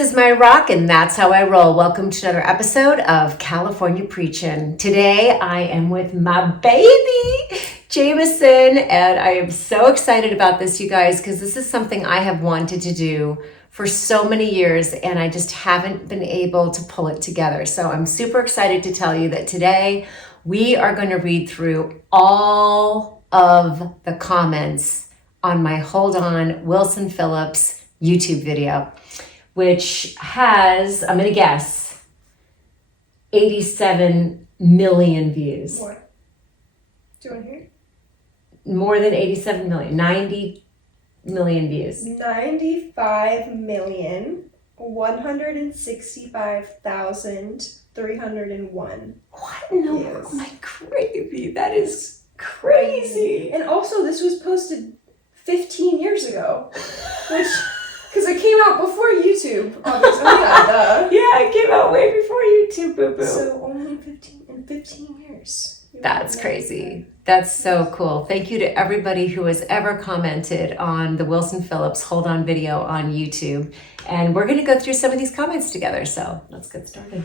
is my rock, and that's how I roll. Welcome to another episode of California Preachin'. Today, I am with my baby, Jameson, and I am so excited about this, you guys, because this is something I have wanted to do for so many years, and I just haven't been able to pull it together. So I'm super excited to tell you that today we are going to read through all of the comments on my Hold On Wilson Phillips YouTube video, which has, I'm going to guess, 87 million views. More. Do you want to hear? More than 87 million. 90 million views. 95,165,301. What in the world? Oh my gravy. That is crazy. And also, this was posted 15 years ago, which... Because it came out before YouTube, obviously. Yeah, it came out way before YouTube, boo-boo. So only 15 years. That's crazy. That's so cool. Thank you to everybody who has ever commented on the Wilson Phillips Hold On video on YouTube. And we're going to go through some of these comments together. So let's get started.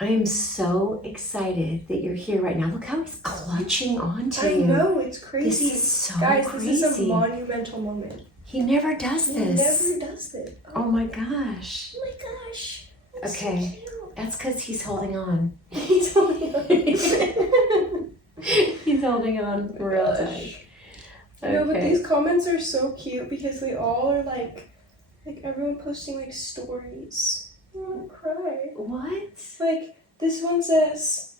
I am so excited that you're here right now. Look how he's clutching onto you. I know, it's crazy. This is so Guys, crazy. This is a monumental moment. He never does this. He never does it. Oh my gosh. Oh my gosh. That's Okay. So cute. That's because he's holding on. He's holding on. He's holding on real tight. Okay. No, but these comments are so cute because they all are like everyone posting like stories. I want to cry. What? Like this one says,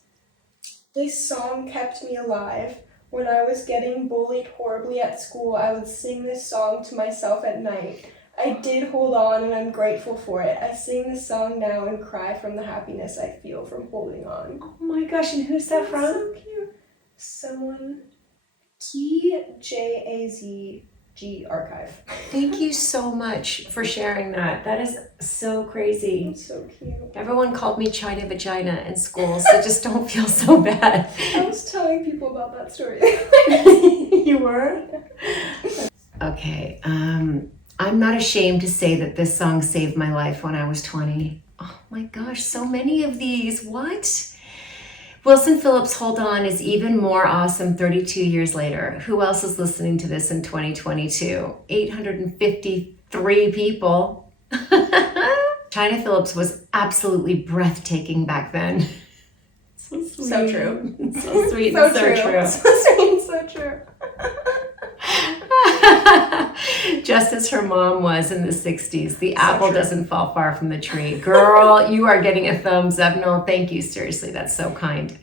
"This song kept me alive. When I was getting bullied horribly at school, I would sing this song to myself at night. I did hold on and I'm grateful for it. I sing this song now and cry from the happiness I feel from holding on." Oh my gosh, and who's that from? So cute. Someone, TJAZG Archive. Thank you so much for sharing that. That is so crazy. That's so cute. Everyone called me China Vagina in school, so just don't feel so bad. I was telling people about that story. You were? Okay, I'm not ashamed to say that this song saved my life when I was 20. Oh my gosh, so many of these. What? Wilson Phillips Hold On is even more awesome 32 years later. Who else is listening to this in 2022? 853 people. China Phillips was absolutely breathtaking back then. So sweet. So true. So sweet and so true. So sweet and so true. Just as her mom was in the 60s. The apple doesn't fall far from the tree. Girl, you are getting a thumbs up. No, thank you. Seriously, that's so kind.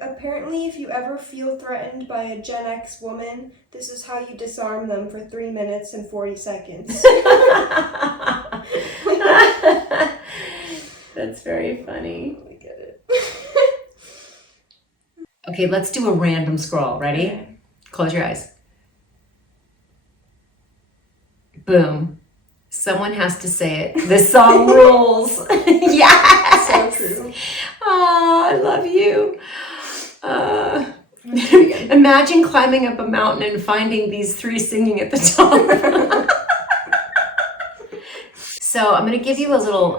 Apparently, if you ever feel threatened by a Gen X woman, this is how you disarm them for 3 minutes and 40 seconds. That's very funny. I get it. Okay, let's do a random scroll. Ready? Okay. Close your eyes. Boom. Someone has to say it. This song rules. Yes! So true. Oh, I love you. Imagine climbing up a mountain and finding these three singing at the top. So I'm going to give you a little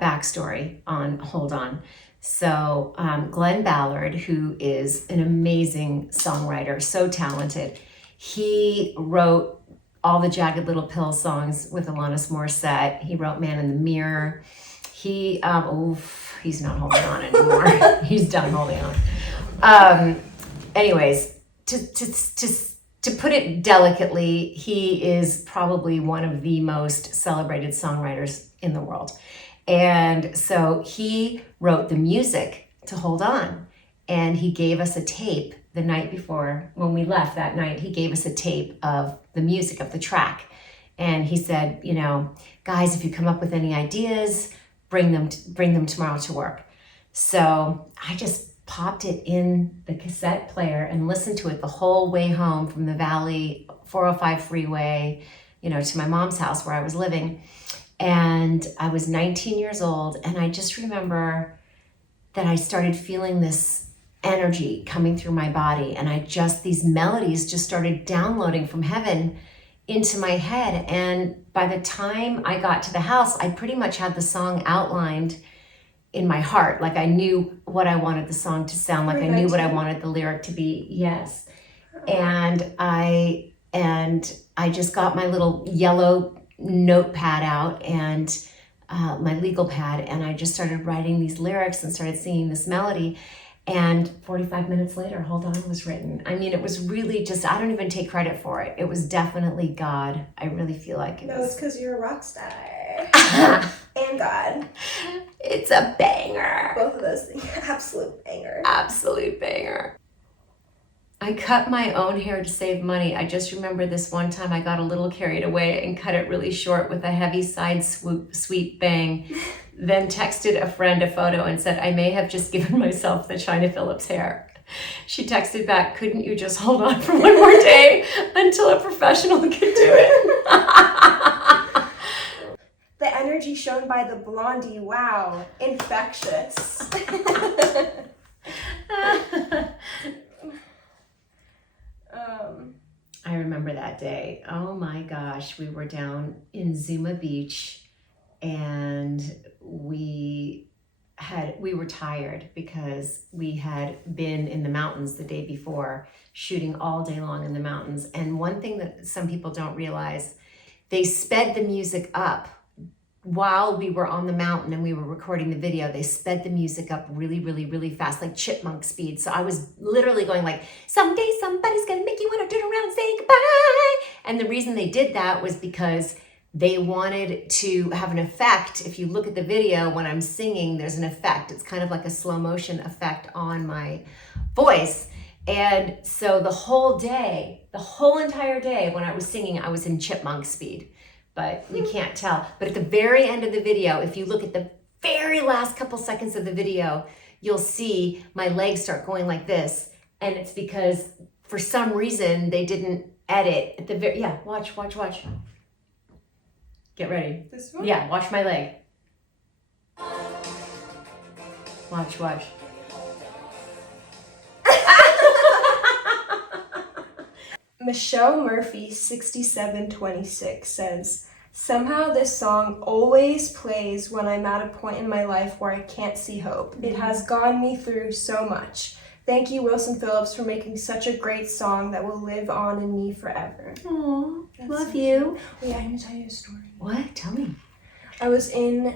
backstory on Hold On. So Glenn Ballard, who is an amazing songwriter, so talented, he wrote all the Jagged Little Pill songs with Alanis Morissette. He wrote Man in the Mirror. He's not holding on anymore. He's done holding on. Anyways, to put it delicately, he is probably one of the most celebrated songwriters in the world. And so he wrote the music to Hold On. And he gave us a tape the night before, when we left that night, he gave us a tape of the music of the track. And he said, guys, if you come up with any ideas, bring them tomorrow to work. So I just popped it in the cassette player and listened to it the whole way home from the Valley 405 freeway, to my mom's house where I was living. And I was 19 years old. And I just remember that I started feeling this energy coming through my body. And these melodies just started downloading from heaven into my head. And by the time I got to the house, I pretty much had the song outlined in my heart. Like I knew what I wanted the song to sound like. I knew what I wanted the lyric to be. Yes. And I just got my little yellow notepad out and my legal pad, and I just started writing these lyrics and started singing this melody. And 45 minutes later, Hold On was written. I mean, it was really just, I don't even take credit for it. It was definitely God. I really feel like it was. No, it's because you're a rock star. And God. It's a banger. Both of those things. Absolute banger. Absolute banger. I cut my own hair to save money. I just remember this one time I got a little carried away and cut it really short with a heavy side sweep bang. Then texted a friend a photo and said, I may have just given myself the China Phillips hair. She texted back, couldn't you just hold on for one more day until a professional could do it? The energy shown by the blondie, wow, infectious. I remember that day. Oh my gosh, we were down in Zuma Beach and we were tired because we had been in the mountains the day before, shooting all day long in the mountains. And one thing that some people don't realize, they sped the music up while we were on the mountain and we were recording the video. They sped the music up really, really, really fast, like chipmunk speed. So I was literally going like, someday somebody's gonna make you wanna turn around and say goodbye. And the reason they did that was because they wanted to have an effect. If you look at the video, when I'm singing, there's an effect. It's kind of like a slow motion effect on my voice. And so the whole entire day when I was singing, I was in chipmunk speed. But you can't tell. But at the very end of the video, if you look at the very last couple seconds of the video, you'll see my legs start going like this. And it's because for some reason they didn't edit at the very, yeah, watch. Get ready. This one? Yeah, watch my leg. Watch. Michelle Murphy, 6726, says, somehow this song always plays when I'm at a point in my life where I can't see hope. It has gotten me through so much. Thank you, Wilson Phillips, for making such a great song that will live on in me forever. Aww, love you. Oh yeah, I need to tell you a story. What? Tell me. I was in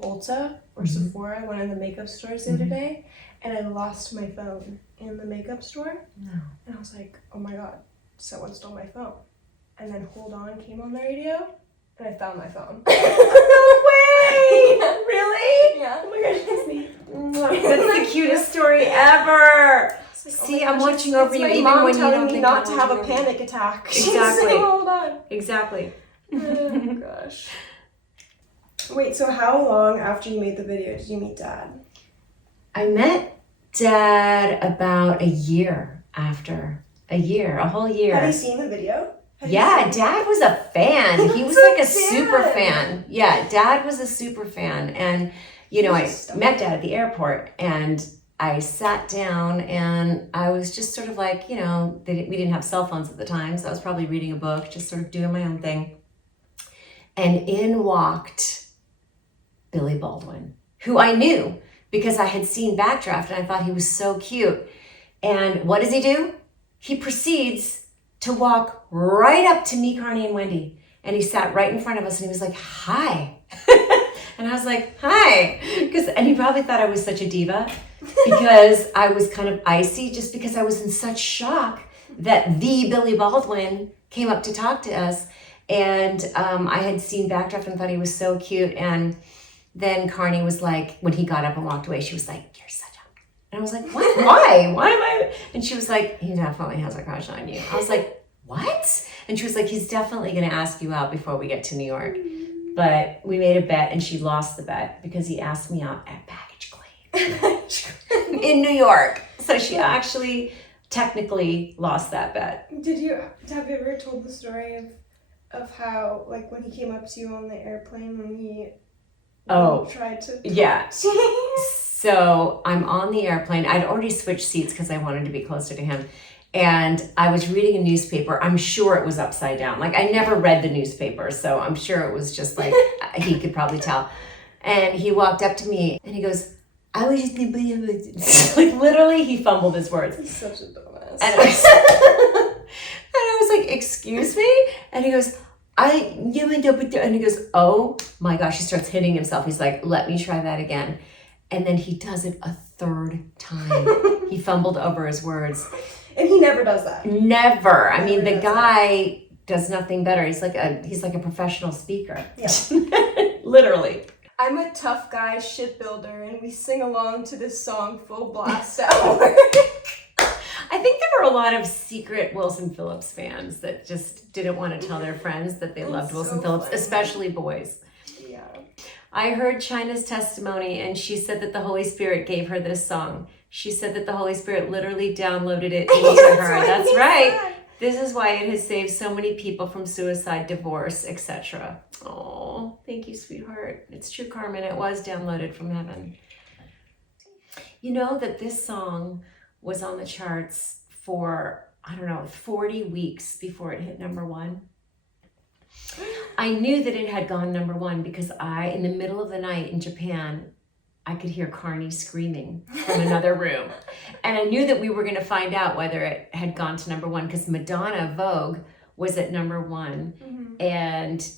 Ulta or Sephora, one of the makeup stores the other day, and I lost my phone in the makeup store. No. And I was like, oh my god, someone stole my phone. And then Hold On came on the radio, and I found my phone. No way! Yeah. Really? Yeah. Oh my gosh, that's me. That's the cutest story ever. Like, See, oh my I'm gosh, watching over you my even mom when you telling don't me think not I'm to have a watching over you. panic attack. Exactly. So, hold on. Exactly. Oh gosh. Wait, so how long after you made the video did you meet Dad? I met Dad about a year after. A whole year. Have you seen the video? Yeah, Dad was a fan. He was like a super fan. Yeah, Dad was a super fan. And, you know, I met Dad at the airport and I sat down and I was just sort of like, you know, we didn't have cell phones at the time, so I was probably reading a book, just sort of doing my own thing. And in walked Billy Baldwin, who I knew because I had seen Backdraft and I thought he was so cute. And what does he do? He proceeds to walk right up to me, Carney, and Wendy. And he sat right in front of us and he was like, hi. And I was like, hi. And he probably thought I was such a diva because I was kind of icy just because I was in such shock that the Billy Baldwin came up to talk to us. And I had seen Backdraft and thought he was so cute. And then Carney was like, when he got up and walked away, she was like, you're such a... And I was like, what? Why? Why am I... And she was like, he definitely has a crush on you. I was like, what? And she was like, he's definitely going to ask you out before we get to New York. But we made a bet and she lost the bet because he asked me out at baggage claim in New York. So she actually technically lost that bet. Have you ever told the story of how, like, when he came up to you on the airplane when he tried to talk to you? So I'm on the airplane. I'd already switched seats because I wanted to be closer to him. And I was reading a newspaper. I'm sure it was upside down. Like, I never read the newspaper, so I'm sure it was just like, he could probably tell. And he walked up to me and he goes, I was just like, literally, he fumbled his words. He's such a dumbass. And I was like, excuse me? And he goes, and he goes, oh my gosh, he starts hitting himself. He's like, let me try that again. And then he does it a third time. He fumbled over his words. And he never does that. Never. I mean, the guy does nothing better. He's like a professional speaker. Yeah. Literally. I'm a tough guy shipbuilder, and we sing along to this song full blast at work. I think there were a lot of secret Wilson Phillips fans that just didn't want to tell their friends that they loved Wilson Phillips, especially boys. Yeah. I heard China's testimony, and she said that the Holy Spirit gave her this song. She said that the Holy Spirit literally downloaded it into her. That's right. This is why it has saved so many people from suicide, divorce, etc. Oh, thank you, sweetheart. It's true, Carmen. It was downloaded from heaven. You know that this song was on the charts for, 40 weeks before it hit number one. I knew that it had gone number one because in the middle of the night in Japan, I could hear Carney screaming from another room. And I knew that we were going to find out whether it had gone to number one because Madonna Vogue was at number one. Mm-hmm. And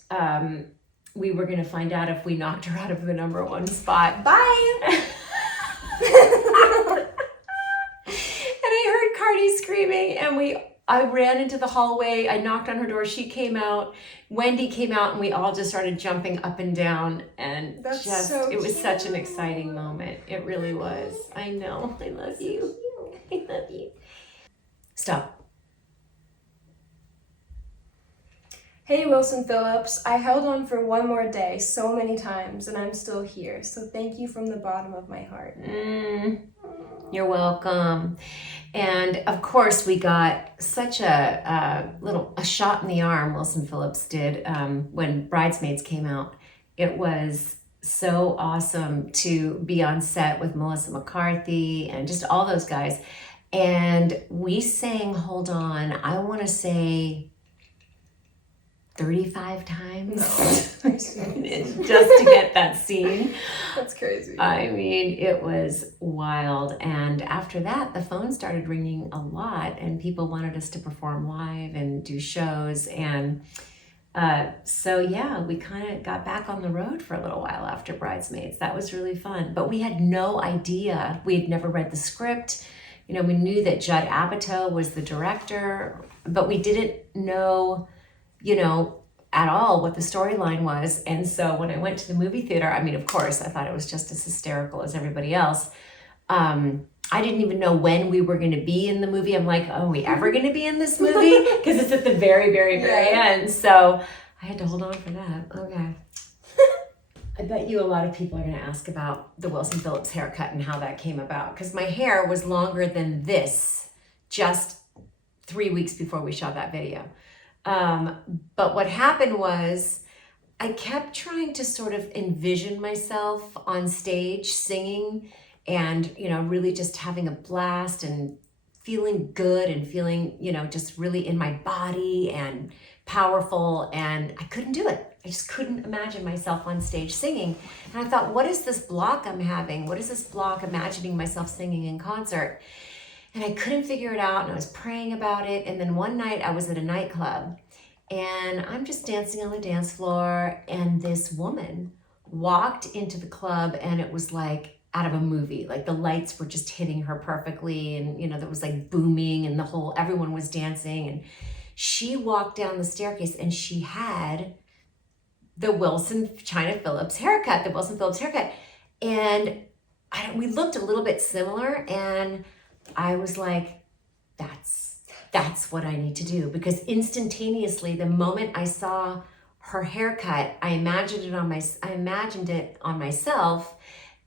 we were going to find out if we knocked her out of the number one spot. Bye! And I heard Carney screaming, and I ran into the hallway. I knocked on her door. She came out. Wendy came out, and we all just started jumping up and down. And it was such an exciting moment. It really was. I know. I love you. I love you. Stop. Hey, Wilson Phillips. I held on for one more day so many times, and I'm still here. So thank you from the bottom of my heart. You're welcome. And of course, we got such a shot in the arm, Wilson Phillips did, when Bridesmaids came out. It was so awesome to be on set with Melissa McCarthy and just all those guys. And we sang Hold On, I want to say 35 times just to get that scene. That's crazy. I mean, it was wild. And after that, the phone started ringing a lot and people wanted us to perform live and do shows. And so, yeah, we kind of got back on the road for a little while after Bridesmaids. That was really fun. But we had no idea. We had never read the script. We knew that Judd Apatow was the director, but we didn't know at all what the storyline was. And so when I went to the movie theater, I mean, of course, I thought it was just as hysterical as everybody else. I didn't even know when we were going to be in the movie. I'm like, are we ever going to be in this movie? Because it's at the very, very, very end. So I had to hold on for that. Okay. I bet you a lot of people are going to ask about the Wilson Phillips haircut and how that came about. Because my hair was longer than this just 3 weeks before we shot that video. But what happened was I kept trying to sort of envision myself on stage singing and, really just having a blast and feeling good and feeling, just really in my body and powerful. And I couldn't do it. I just couldn't imagine myself on stage singing. And I thought, what is this block I'm having? What is this block imagining myself singing in concert? And I couldn't figure it out, and I was praying about it. And then one night I was at a nightclub, and I'm just dancing on the dance floor, and this woman walked into the club, and it was like out of a movie. Like the lights were just hitting her perfectly, and there was like booming, and everyone was dancing. And she walked down the staircase, and she had the Wilson Phillips haircut. And we looked a little bit similar, and I was like, that's what I need to do. Because instantaneously, the moment I saw her haircut, I imagined it on myself,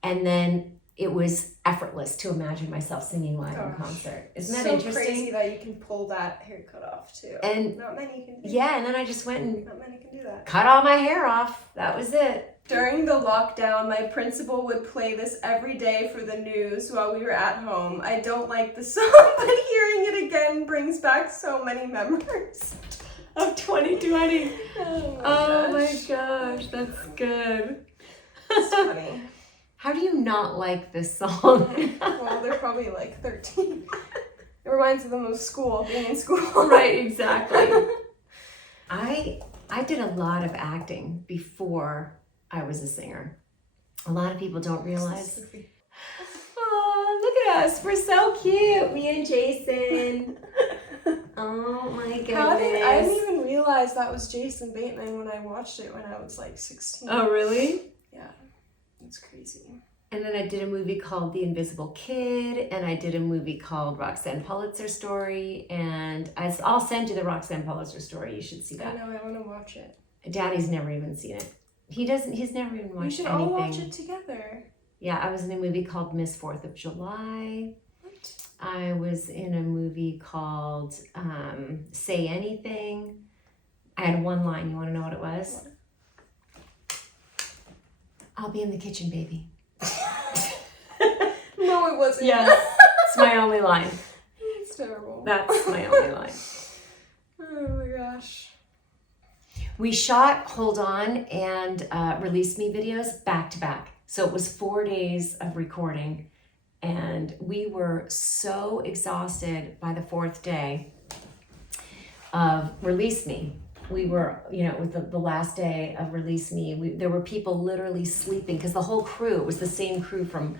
and then it was effortless to imagine myself singing live in concert. Isn't that interesting? So crazy that you can pull that haircut off too. And not many can do that. Yeah, and then I just went and not many can do that. Cut all my hair off. That was it. During the lockdown, my principal would play this every day for the news while we were at home. I don't like the song, but hearing it again brings back so many memories. Of 2020. Oh my gosh, that's good. It's funny. How do you not like this song? Well, they're probably like 13. It reminds them of school, being in school. Right, exactly. I did a lot of acting before I was a singer. A lot of people don't realize. Oh, look at us. We're so cute. Me and Jason. Oh my goodness. I didn't even realize that was Jason Bateman when I watched it when I was like 16. Oh, really? Yeah. It's crazy. And then I did a movie called The Invisible Kid, and I did a movie called Roxanne Pulitzer Story, and I'll send you the Roxanne Pulitzer Story. You should see that. I know, I want to watch it. Daddy's never even seen it. He's never even watched anything. We should all watch it together. Yeah, I was in a movie called Miss 4th of July. What? I was in a movie called Say Anything. I had one line. You want to know what it was? What? I'll be in the kitchen, baby. No, it wasn't. Yeah, it's my only line. It's terrible. That's my only line. Oh my gosh. We shot Hold On and Release Me videos back to back. So it was 4 days of recording, and we were so exhausted by the 4th day of Release Me. We were, it was the last day of Release Me. There were people literally sleeping because the whole crew, it was the same crew from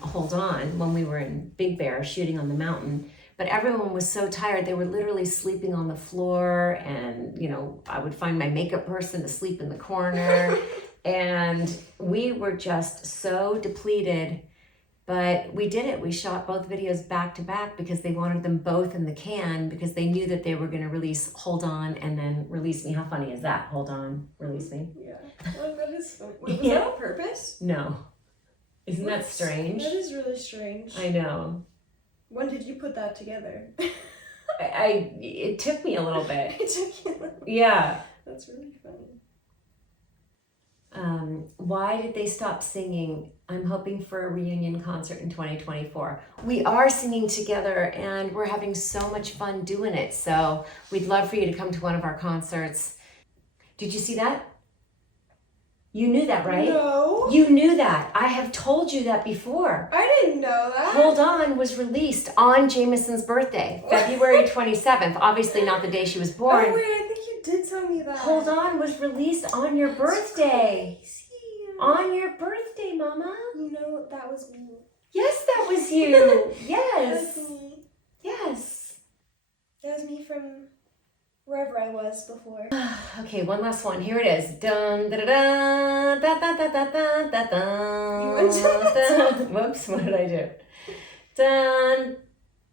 Hold On when we were in Big Bear shooting on the mountain. But everyone was so tired, they were literally sleeping on the floor, and, I would find my makeup person asleep in the corner. And we were just so depleted, but we did it. We shot both videos back to back because they wanted them both in the can because they knew that they were going to release Hold On and then Release Me. How funny is that? Hold On, Release Me. Yeah. Well, that is fun. Was Yeah. that on purpose? No. Isn't that strange? That is really strange. I know. When did you put that together? It took me a little bit. It took you a little. Yeah. That's really funny. Why did they stop singing? I'm hoping for a reunion concert in 2024. We are singing together and we're having so much fun doing it. So we'd love for you to come to one of our concerts. Did you see that? You knew that, right? No. You knew that. I have told you that before. I didn't know that. Hold On was released on Jameson's birthday, February 27th. Obviously not the day she was born. Oh wait, I think you did tell me that. Hold On was released on your birthday. Crazy. On your birthday, Mama. You know, that was me. Yes, that was you. Yes. That was me. Yes. That was me from wherever I was before. Okay, one last one. Here it is. Dun da da da da da da da da da. You went to that song? Whoops, what did I do? Dun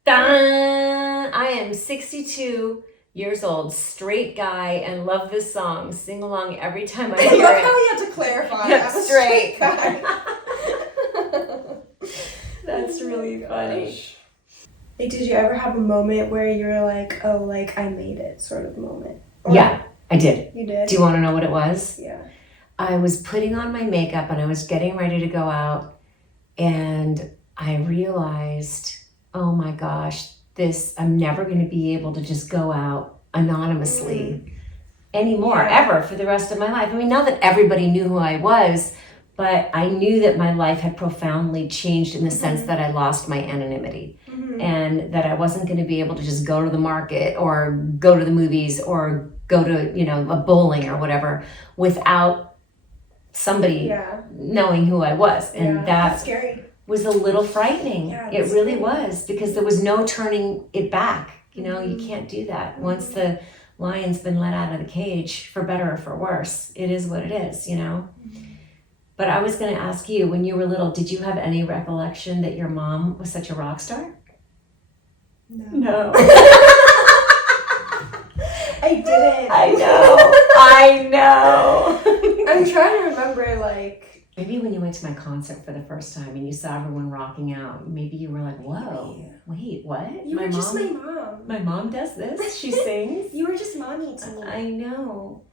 dun. I am 62 years old, straight guy, and love this song. Sing along every time I I hear love it. how you had to clarify. Yeah, I'm a straight. guy. That's really funny. Like, did you ever have a moment where you were like, oh, like, I made it sort of moment? Or Yeah, I did. You did? Do you want to know what it was? Yeah. I was putting on my makeup and I was getting ready to go out, and I realized, oh my gosh, I'm never going to be able to just go out anonymously anymore, ever, for the rest of my life. I mean, not that everybody knew who I was, but I knew that my life had profoundly changed in the sense that I lost my anonymity. And that I wasn't going to be able to just go to the market or go to the movies or go to, a bowling or whatever without somebody knowing who I was. And that's scary. Was a little frightening. Yeah, it really was, because there was no turning it back. You can't do that. Once the lion's been let out of the cage, for better or for worse, it is what it is, But I was going to ask you, when you were little, did you have any recollection that your mom was such a rock star? No. I didn't. I know. I'm trying to remember, like... Maybe when you went to my concert for the first time and you saw everyone rocking out, maybe you were like, whoa, wait, what? You were just my mom. My mom does this? She sings? You were just mommy to me. I know.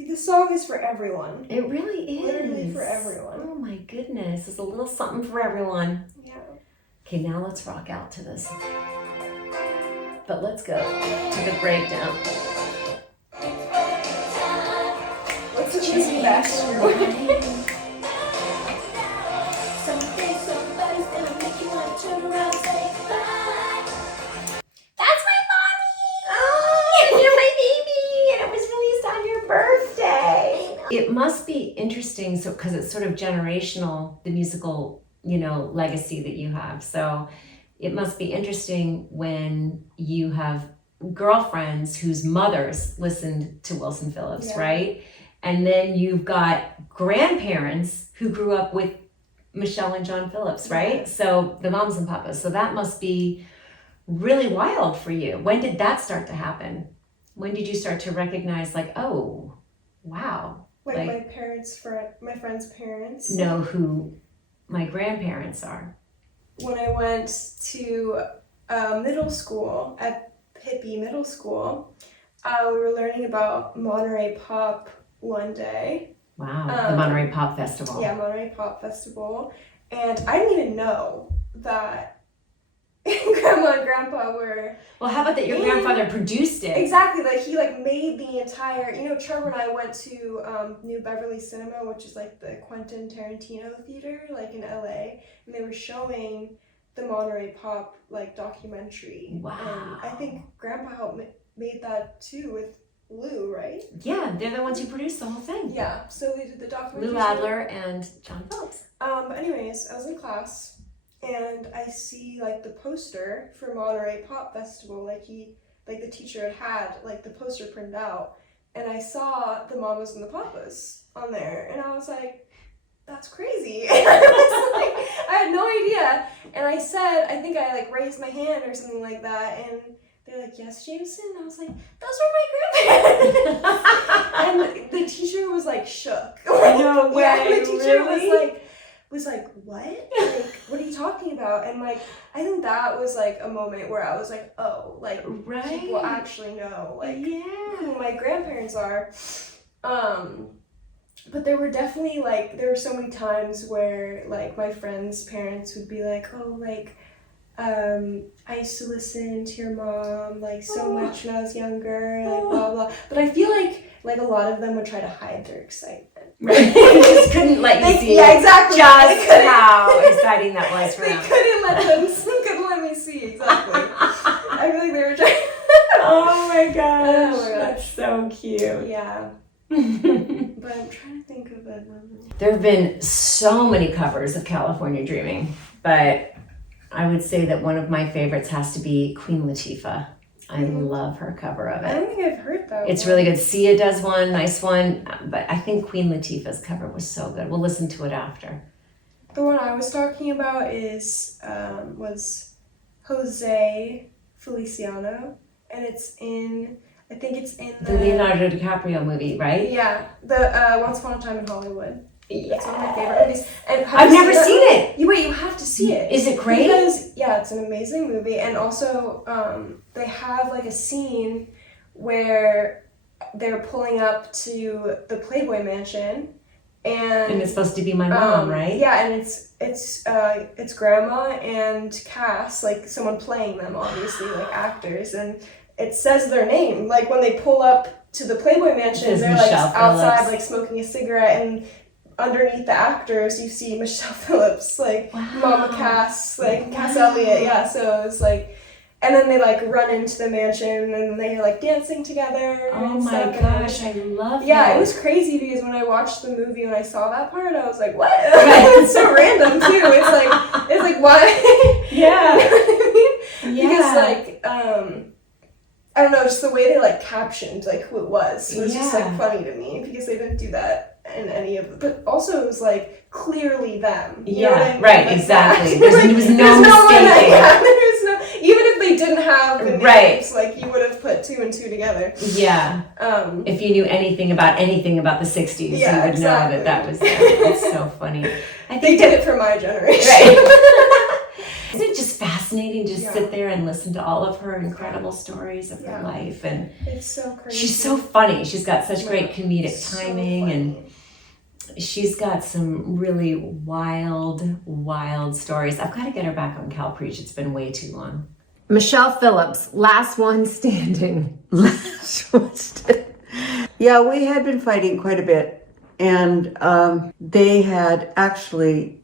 See, the song is for everyone. It really is. Literally for everyone. Oh my goodness. There's a little something for everyone. Yeah. Okay, now let's rock out to this. But let's go to the breakdown. What's the cheesy best? That's my mommy! Oh, you're my baby! And it was released on your birthday! It must be interesting, so because it's sort of generational, the musical, legacy that you have. So it must be interesting when you have girlfriends whose mothers listened to Wilson Phillips, Yeah. right? And then you've got grandparents who grew up with Michelle and John Phillips, right? Yeah. So the moms and papas. So that must be really wild for you. When did that start to happen? When did you start to recognize, like, oh, wow. Like my friend's parents. Know who my grandparents are. When I went to middle school, at Hippie Middle School, we were learning about Monterey Pop one day. Wow, the Monterey Pop Festival. Yeah, Monterey Pop Festival. And I didn't even know that Grandma and Grandpa were... Well, how about that your grandfather produced it? Exactly, like he made the entire... Trevor and I went to New Beverly Cinema, which is like the Quentin Tarantino theater, like in LA, and they were showing the Monterey Pop documentary. Wow. And I think Grandpa helped made that too with Lou, right? Yeah, they're the ones who produced the whole thing. Yeah, so they did the documentary. Lou Adler and John Phillips. But anyways, I was in class and I see the poster for Monterey Pop Festival, the teacher had the poster printed out, and I saw the Mamas and the Papas on there, and I was like, that's crazy. And I had no idea, and I said, I think I raised my hand or something like that, and they're like, yes, Jameson? And I was like, those were my grandparents. And the teacher was shook. No way. Yeah, the teacher really? was like, what? What are you talking about? And I think that was a moment where I was like, oh, right. People actually know who my grandparents are. But there were definitely there were so many times where my friends' parents would be like, oh, I used to listen to your mom so much when I was younger, blah blah. But I feel like a lot of them would try to hide their excitement. Right. They just couldn't let you see. Yeah, exactly. Just how exciting that was for They them. couldn't let me see, exactly. I feel like they were trying. Oh my gosh. Oh my gosh. That's so cute. Yeah. But I'm trying to think of it. There have been so many covers of California Dreaming, but I would say that one of my favorites has to be Queen Latifah. I love her cover of I it. don't think I've heard that It's one. really good. Sia does one, nice one, but I think Queen Latifah's cover was so good. We'll listen to it after. The one I was talking about was Jose Feliciano, and I think it's in The Leonardo DiCaprio movie, right? Yeah, the Once Upon a Time in Hollywood. Yeah. It's one of my favorite movies. And I've never seen it. You have to see it. Is it great? Because it's an amazing movie, and also they have a scene where they're pulling up to the Playboy Mansion, and it's supposed to be my mom, right? Yeah, and it's grandma and Cass, someone playing them, obviously, actors, and it says their name. When they pull up to the Playboy Mansion, they're Michelle outside Phillips. smoking a cigarette, and underneath the actors you see Michelle Phillips, Wow. Mama Cass, Cass Wow. Elliot, yeah. So it's and then they run into the mansion and they're dancing together. Oh and my stuff, gosh, I love yeah, that. it was crazy because when I watched the movie and I saw that part, I was like, what? It's so random too. It's why? Yeah. You know what I mean? Yeah. Because I don't know, just the way they captioned who it was just Yeah. funny to me because they didn't do that in any of it. But also it was clearly them. You know Yeah, what I mean? right, exactly. There was no there's no one mistaking. there's no, even if they didn't have the Right. names, you would have put two and two together. Yeah. If you knew anything about the 60s, Yeah, you would exactly. know that was them. It's so funny. I They think did it for my generation. Right. Isn't it just fascinating to just sit there and listen to all of her incredible stories of her life? And it's so crazy. She's so funny. She's got such great comedic timing, and she's got some really wild stories. I've got to get her back on Cal Preach. It's been way too long. Michelle Phillips, last one standing. Yeah, we had been fighting quite a bit, and they had actually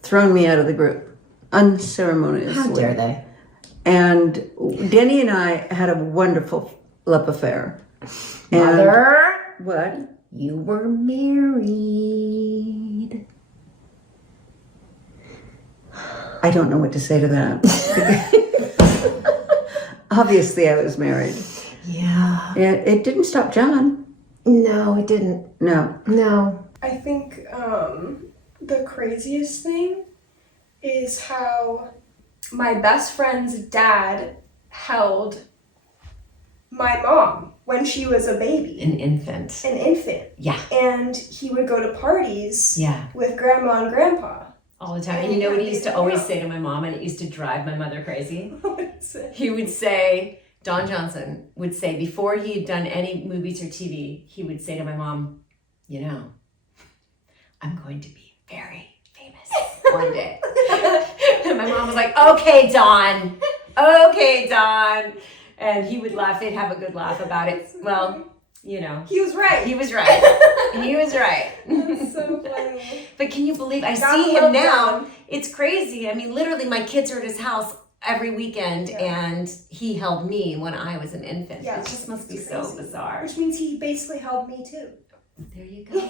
thrown me out of the group unceremoniously. How dare they? And Denny and I had a wonderful love affair. Mother, What? you were married. I don't know what to say to that. Obviously, I was married. Yeah. It didn't stop John. No, it didn't. No. I think the craziest thing is how my best friend's dad held my mom when she was a baby. An infant. Yeah. And he would go to parties with grandma and grandpa. All the time. And you know what he used to always say to my mom, and it used to drive my mother crazy? He would say, Don Johnson would say, before he had done any movies or TV, he would say to my mom, you know, I'm going to be very famous one day. And my mom was like, okay, Don. And he would laugh. They'd have a good laugh about it. Well, you know. He was right. He was right. That's so funny. But can you believe, I see him now. It's crazy. I mean, literally, my kids are at his house every weekend, and he held me when I was an infant. It just must be so bizarre. Which means he basically held me too. There you go.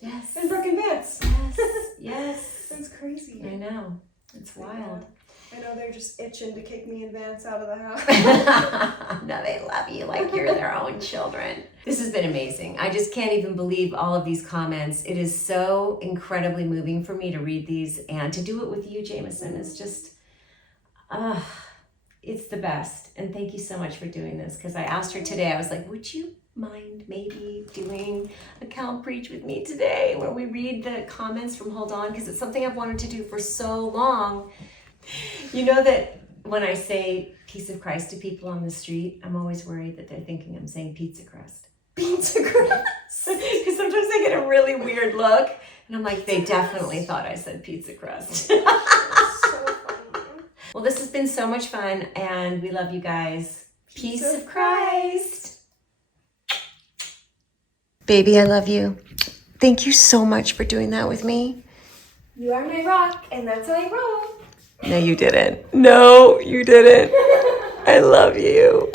Yes. And Brooke and Vance. Yes. That's crazy. I know. It's wild. I know they're just itching to kick me and Vance out of the house. No, they love you like you're their own children. This has been amazing. I just can't even believe all of these comments. It is so incredibly moving for me to read these, and to do it with you, Jameson, is just, it's the best. And thank you so much for doing this, because I asked her today, I was like, would you mind maybe doing a Cal Preach with me today where we read the comments from Hold On, because it's something I've wanted to do for so long. You know that when I say piece of Christ to people on the street, I'm always worried that they're thinking I'm saying pizza crust. Pizza crust. Because sometimes I get a really weird look, and I'm like, they definitely thought I said pizza crust. So funny. Well, this has been so much fun, and we love you guys. Peace of Christ. Baby, I love you. Thank you so much for doing that with me. You are my rock, and that's how I roll. No, you didn't. I love you.